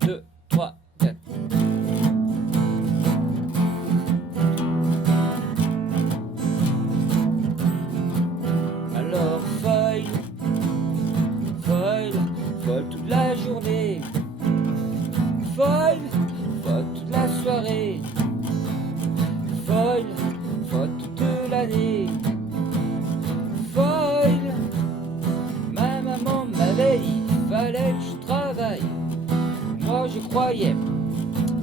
2, 3, 4. Alors foil, foil, foil toute la journée. Foil, foil toute la soirée. Foil, foil toute l'année. Foil, ma maman m'avait dit qu'il fallait que je travaille. Moi je croyais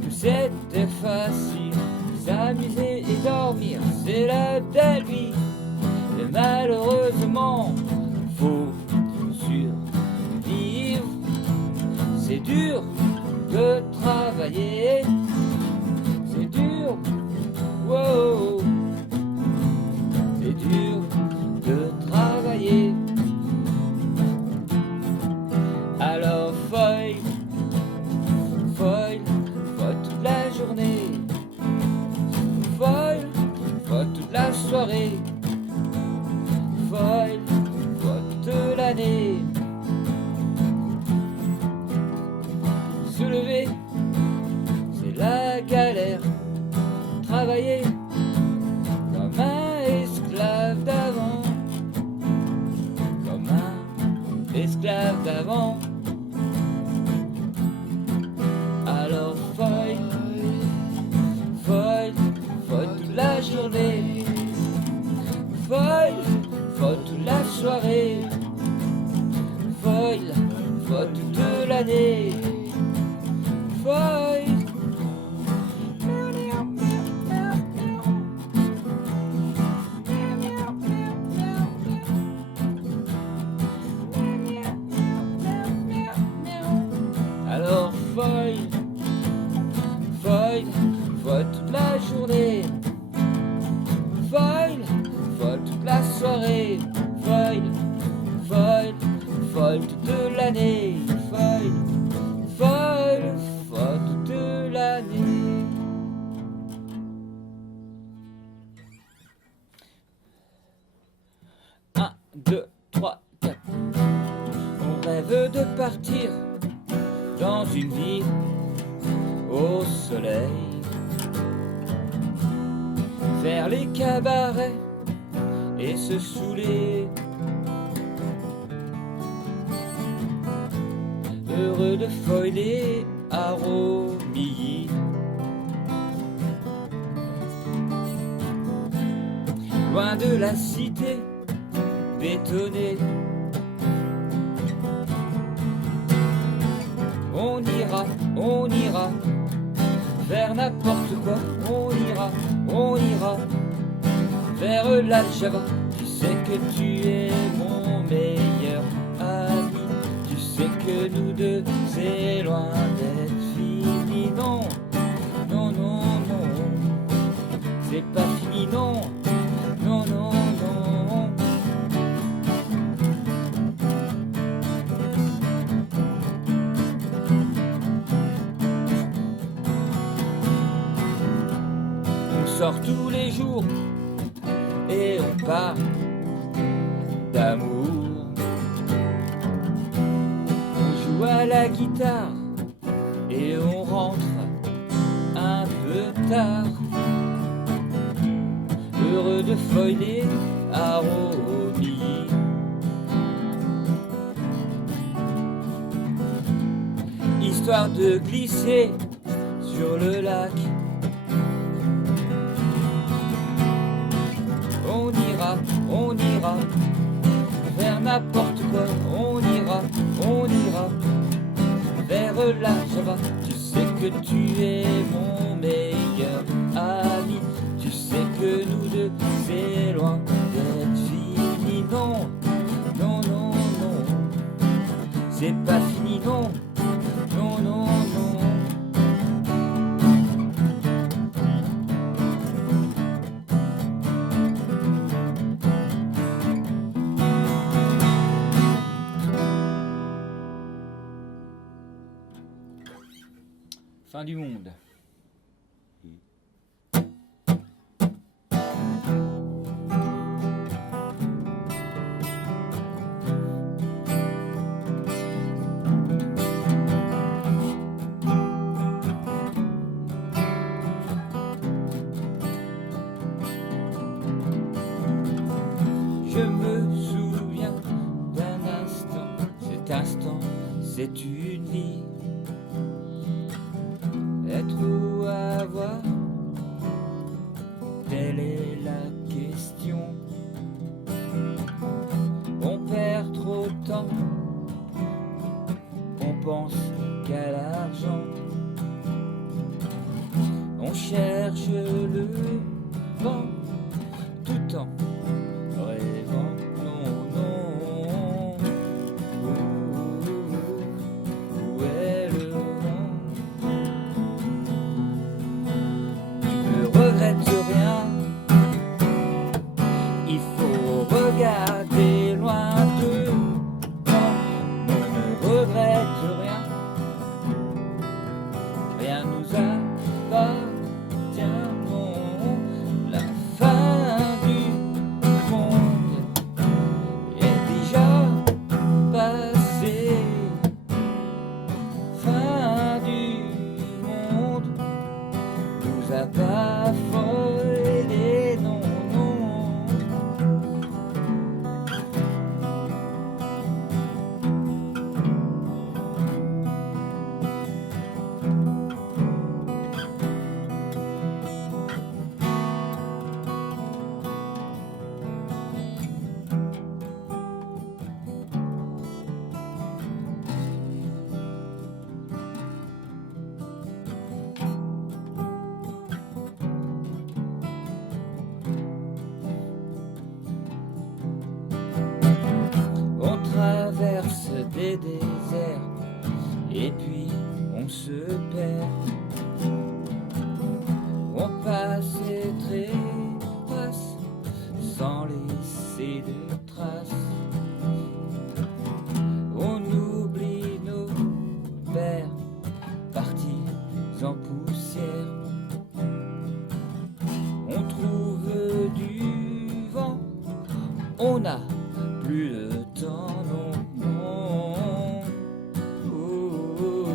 que c'était facile. S'amuser et dormir, c'est la belle vie. Mais malheureusement, faut survivre. C'est dur de travailler. C'est dur, wow. C'est dur de travailler. Alors foil, foil, foil toute la journée. Foil, foil toute la soirée. Foil, foil toute l'année. Se lever, c'est la galère. Travailler comme un esclave d'avant. Comme un esclave d'avant. Alors foil, foil, foil toute la journée. Foil, foil toute la soirée. Foil, foil toute l'année. Foil. Alors foil, foil, foil toute la journée. Foil, foil toute la soirée. Foil, foil, foil toute l'année. Foil, foil, foil toute l'année. Un, deux, trois, quatre. On rêve de partir dans une vie au soleil, faire les cabarets et se saouler, heureux de foiler à Romilly, loin de la cité bétonnée. On ira vers n'importe quoi. On ira vers la Java. Tu sais que tu es mon meilleur ami. Tu sais que nous deux c'est loin d'être fini. Non, non, non, non, c'est pas fini, non, non, non, non. On sort tous les jours et on parle d'amour. On joue à la guitare et on rentre un peu tard, heureux de foiler à Romilly. Histoire de glisser sur le lac. On ira vers n'importe quoi. On ira vers la Java. Tu sais que tu es mon meilleur ami. Tu sais que nous deux c'est loin d'être fini. Non, non, non, non, c'est pas fini, non, non, non, non. Fin du monde. instant, c'est une vie. Être ou avoir, telle est la question. On perd trop de temps, on pense qu'à l'argent. On cherche le vent tout en rêvant. Non, non. Où est le vent? Tu ne regrettes rien. Il faut regarder loin devant. On ne regrette rien. Rien nous appartient, non. La fin du monde est déjà passée. Fin du monde nous a pas affolés, non, non. On traverse des déserts et puis on se perd. On passe et trépasse sans laisser de traces. On oublie nos pères partis en poussière. On trouve du vent, on n'a plus de temps, non, non. Oh, oh, oh.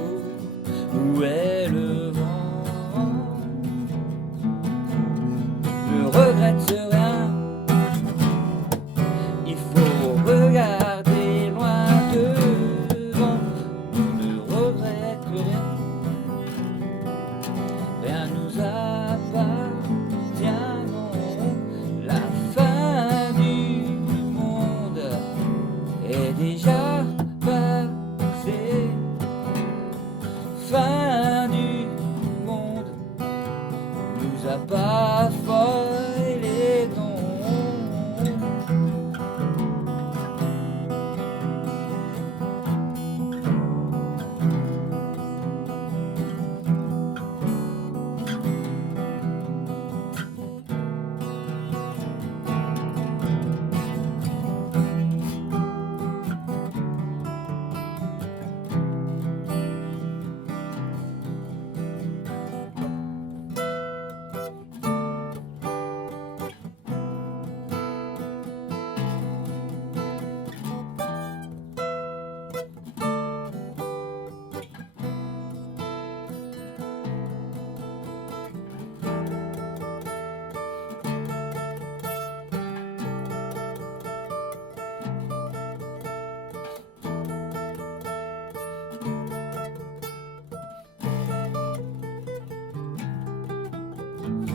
Où est le vent? Ne regrette rien. Il faut regarder loin devant. Ne regrette rien. Rien nous appartient, non. La fin du monde est déjà passée. Fin du monde nous a pas affolés, non.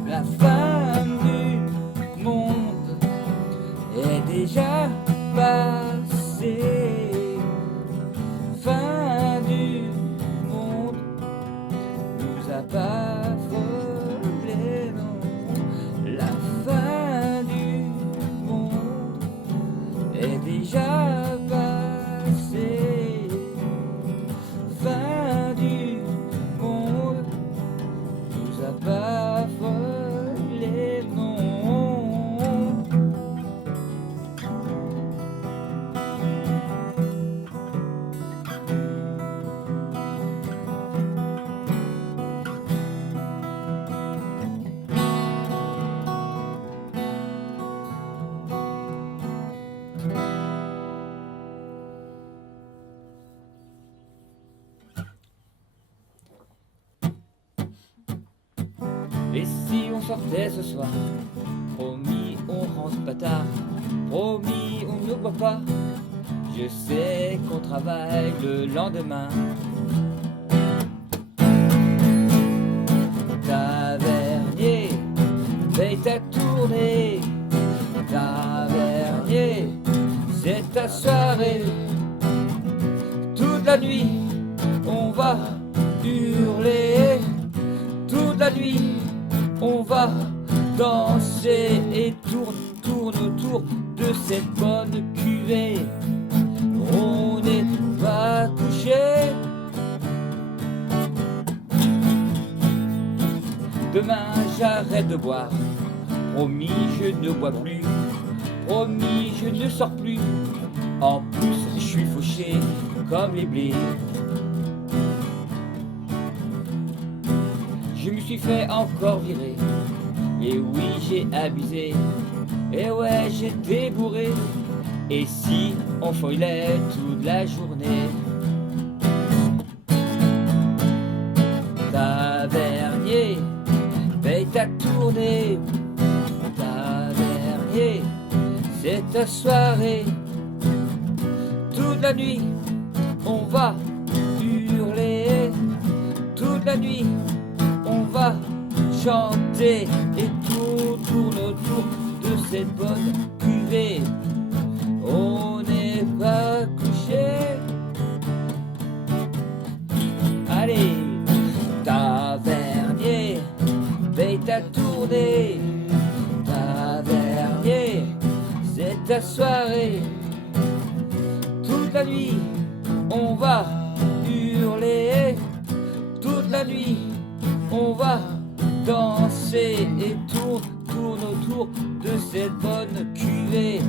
La fin du monde est déjà passée. Fin du monde nous a pas affolés, non. La fin du monde est déjà passée. Fin du monde nous a pas affolés, non. Et si on sortait ce soir? Promis, on rentre pas tard. Promis, on ne boit pas Je sais qu'on travaille le lendemain. Tavernier, paye ta tournée. Tavernier, c'est ta soirée. Toute la nuit, on va hurler. Toute la nuit, on va danser et tourne autour de cette bonne cuvée. On n'est pas couché. Demain j'arrête de boire. Promis je ne bois plus. Promis je ne sors plus. En plus je suis fauché comme les blés. Je me suis fait encore virer. Et oui j'ai abusé. Et ouais j'étais bourré. Et si on foilait toute la journée? Tavernier, paye ta tournée. Tavernier, c'est ta soirée. Toute la nuit, on va hurler. Toute la nuit, on va chanter. Et tout tourne autour de cette bonne cuvée. On n'est pas couché. Allez, tavernier, paye ta tournée. Tavernier, c'est ta soirée. Toute la nuit, on va hurler. Toute la nuit, on va danser et tourne autour de cette bonne cuvée.